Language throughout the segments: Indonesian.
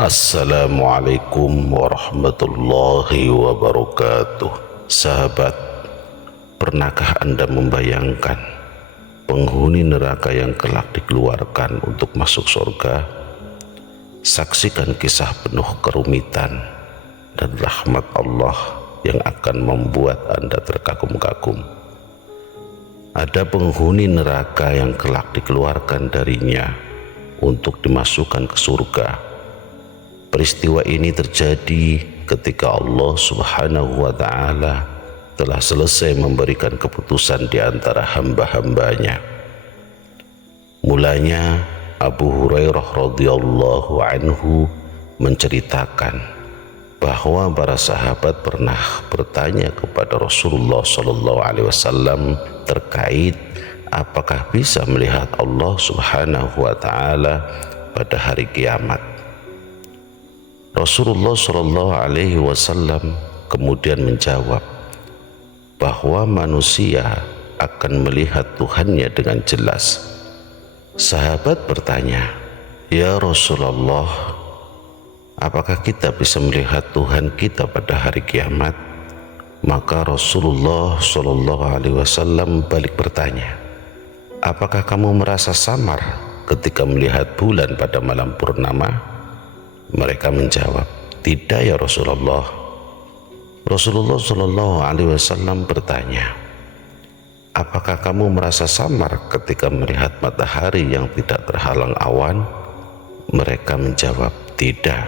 Assalamualaikum warahmatullahi wabarakatuh. Sahabat, pernahkah Anda membayangkan penghuni neraka yang kelak dikeluarkan untuk masuk surga? Saksikan kisah penuh kerumitan dan rahmat Allah yang akan membuat Anda terkagum-kagum. Ada penghuni neraka yang kelak dikeluarkan darinya untuk dimasukkan ke surga. Peristiwa ini terjadi ketika Allah Subhanahu wa Ta'ala telah selesai memberikan keputusan di antara hamba-hambanya. Mulanya Abu Hurairah radhiyallahu anhu menceritakan bahwa para sahabat pernah bertanya kepada Rasulullah sallallahu alaihi wasallam terkait apakah bisa melihat Allah Subhanahu wa Ta'ala pada hari kiamat. Rasulullah Shallallahu Alaihi Wasallam kemudian menjawab bahwa manusia akan melihat Tuhannya dengan jelas. Sahabat bertanya, "Ya Rasulullah, apakah kita bisa melihat Tuhan kita pada hari kiamat?" Maka Rasulullah Shallallahu Alaihi Wasallam balik bertanya, "Apakah kamu merasa samar ketika melihat bulan pada malam purnama?" Mereka menjawab, "Tidak ya Rasulullah." Rasulullah Shallallahu Alaihi Wasallam bertanya, "Apakah kamu merasa samar ketika melihat matahari yang tidak terhalang awan?" Mereka menjawab, "Tidak."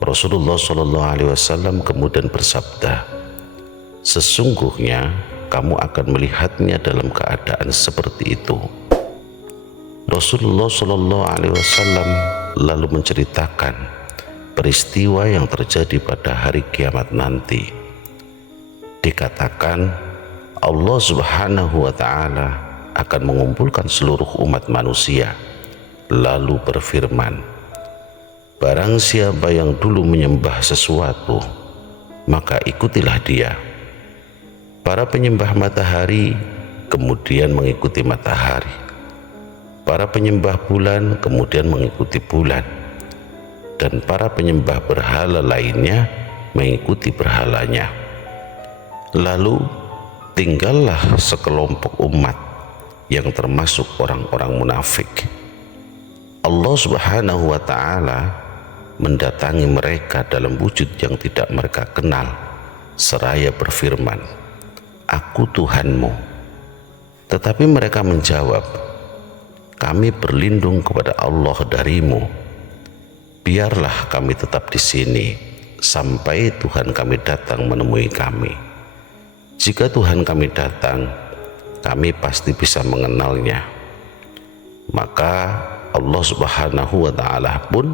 Rasulullah Shallallahu Alaihi Wasallam kemudian bersabda, "Sesungguhnya kamu akan melihatnya dalam keadaan seperti itu." Rasulullah Shallallahu Alaihi Wasallam lalu menceritakan peristiwa yang terjadi pada hari kiamat nanti. Dikatakan Allah Subhanahu wa Ta'ala akan mengumpulkan seluruh umat manusia lalu berfirman, "Barang siapa yang dulu menyembah sesuatu, maka ikutilah dia." Para penyembah matahari kemudian mengikuti matahari. Para penyembah bulan kemudian mengikuti bulan, dan para penyembah berhala lainnya mengikuti berhalanya. Lalu tinggallah sekelompok umat yang termasuk orang-orang munafik. Allah Subhanahu wa Ta'ala mendatangi mereka dalam wujud yang tidak mereka kenal, seraya berfirman, "Aku Tuhanmu." Tetapi mereka menjawab, "Kami berlindung kepada Allah darimu. Biarlah kami tetap di sini sampai Tuhan kami datang menemui kami. Jika Tuhan kami datang, kami pasti bisa mengenalnya." Maka Allah Subhanahu wa Ta'ala pun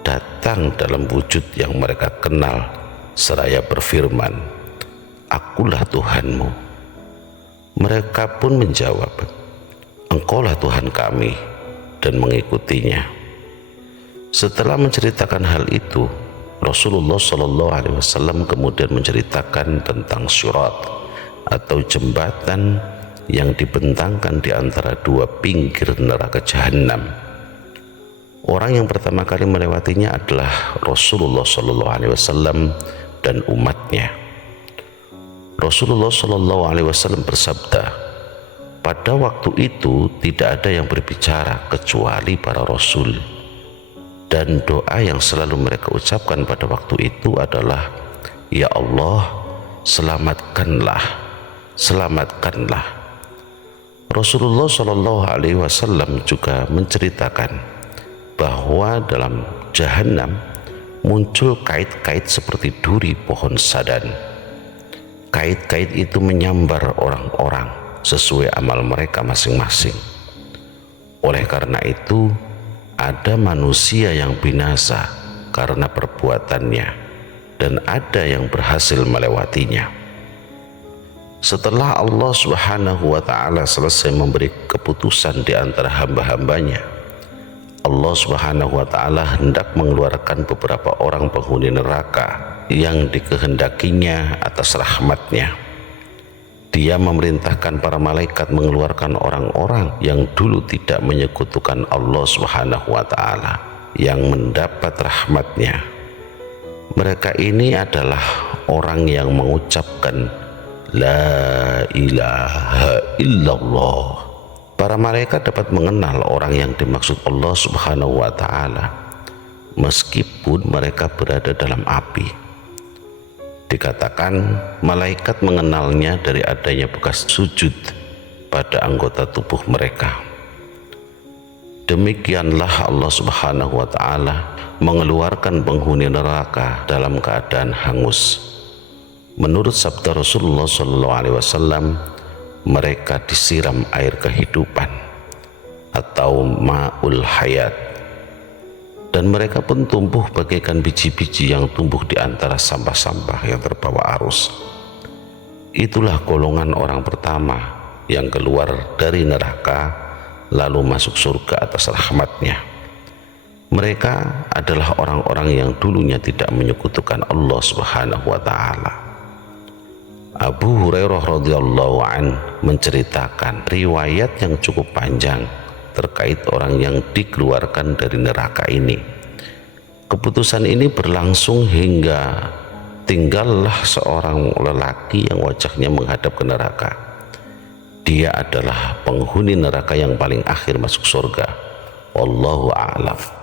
datang dalam wujud yang mereka kenal, seraya berfirman, "Akulah Tuhanmu." Mereka pun menjawab, "Engkaulah Tuhan kami," dan mengikutinya. Setelah menceritakan hal itu, Rasulullah Shallallahu Alaihi Wasallam kemudian menceritakan tentang syurat atau jembatan yang dibentangkan di antara dua pinggir neraka Jahanam. Orang yang pertama kali melewatinya adalah Rasulullah Shallallahu Alaihi Wasallam dan umatnya. Rasulullah Shallallahu Alaihi Wasallam bersabda, "Pada waktu itu tidak ada yang berbicara kecuali para rasul, dan doa yang selalu mereka ucapkan pada waktu itu adalah, 'Ya Allah, selamatkanlah, selamatkanlah.'" Rasulullah Shallallahu Alaihi Wasallam juga menceritakan bahwa dalam Jahanam muncul kait-kait seperti duri pohon sadan. Kait-kait itu menyambar orang-orang sesuai amal mereka masing-masing. Oleh karena itu, ada manusia yang binasa karena perbuatannya, dan ada yang berhasil melewatinya. Setelah Allah Subhanahu wa Ta'ala selesai memberi keputusan di antara hamba-hambanya, Allah Subhanahu wa Ta'ala hendak mengeluarkan beberapa orang penghuni neraka yang dikehendakinya atas rahmatnya. Dia memerintahkan para malaikat mengeluarkan orang-orang yang dulu tidak menyekutukan Allah Subhanahu wa Ta'ala. yang mendapat rahmat-Nya. Mereka ini adalah orang yang mengucapkan La ilaha illallah. Para malaikat dapat mengenal orang yang dimaksud Allah Subhanahu wa Ta'ala, meskipun mereka berada dalam api. Dikatakan malaikat mengenalnya dari adanya bekas sujud pada anggota tubuh mereka. Demikianlah Allah Subhanahu wa Ta'ala mengeluarkan penghuni neraka dalam keadaan hangus. Menurut sabda Rasulullah SAW, mereka disiram air kehidupan atau ma'ul hayat, dan mereka pun tumbuh bagaikan biji-biji yang tumbuh di antara sampah-sampah yang terbawa arus. Itulah golongan orang pertama yang keluar dari neraka lalu masuk surga atas rahmat-Nya. Mereka adalah orang-orang yang dulunya tidak menyekutukan Allah Subhanahu wa Ta'ala. Abu Hurairah radhiyallahu an menceritakan riwayat yang cukup panjang terkait orang yang dikeluarkan dari neraka ini. Keputusan ini berlangsung hingga tinggallah seorang lelaki yang wajahnya menghadap ke neraka. Dia adalah penghuni neraka yang paling akhir masuk surga. Wallahu a'lam.